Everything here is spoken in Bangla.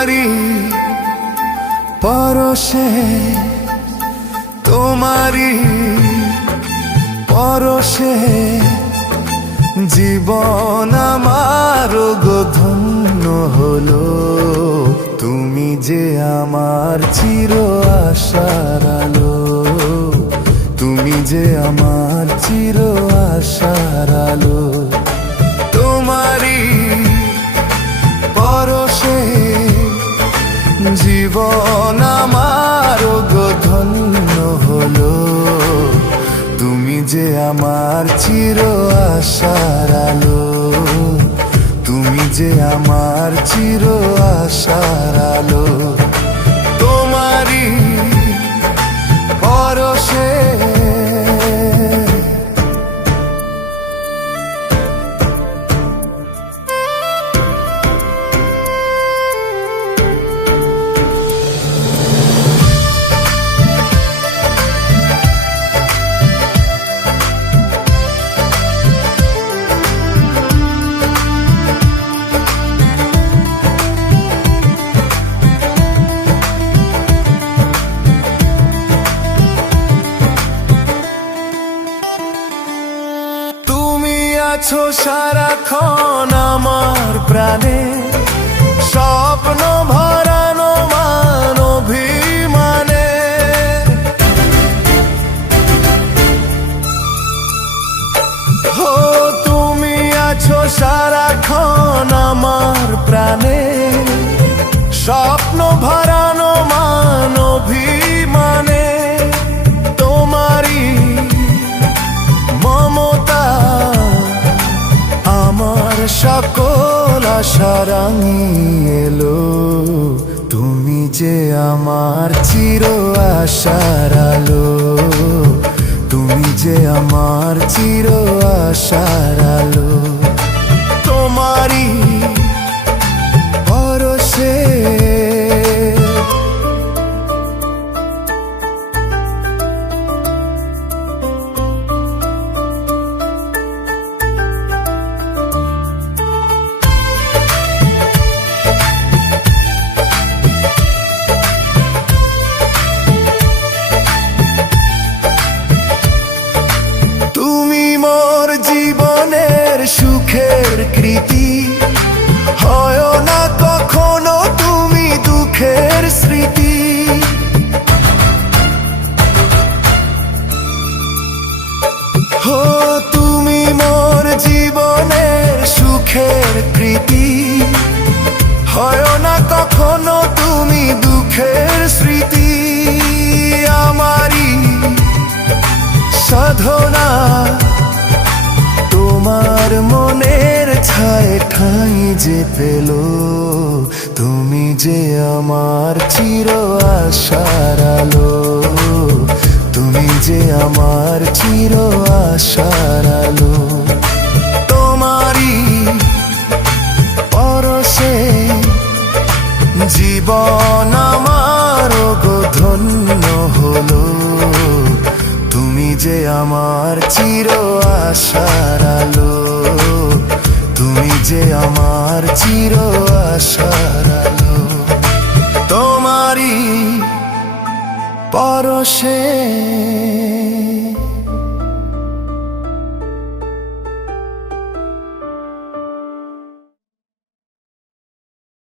তোমারি পরশে, তোমারি পরশে জীবন আমার গো ধন্য হলো। তুমি যে আমার চির আশার আলো, তুমি যে আমার চির আশার আলো। তোমারি পরশে জীবন আমার গো ধন্য হলো। তুমি যে আমার চির আশার আলো, তুমি যে আমার চির আশার আলো। তোমারি পরশে আছো সারাক্ষণ আমার প্রাণে, স্বপ্ন ভরানো মান অভিমানে। ও তুমি আছো সারাক্ষণ আমার প্রাণে, স্বপ্ন ভরানো মান অভিমানে। তোমারি মমতা আমার সকল আশা রাঙিয়ে এলো। তুমি যে আমার চির আশার আলো, তুমি যে আমার চির আশার আলো। তোমারি পরশে সুখের কৃতি, হয় না কখনো তুমি দুঃখের স্মৃতি। হো তুমি মোর জীবনের সুখের কৃতি, হয় না কখনো তুমি দুঃখের স্মৃতি। আমারি সাধনা তোমার মনের ছায় ঠাঁই যে পেল। তুমি যে আমার চির আশার আলো, তুমি যে আমার চির আশার আলো। তোমারি পরশে জীবন আমার গো ধন্য হলো। তুমি যে আমার চির আশার আলো, তুমি যে আমার চির আশার আলো। তোমারি পরশে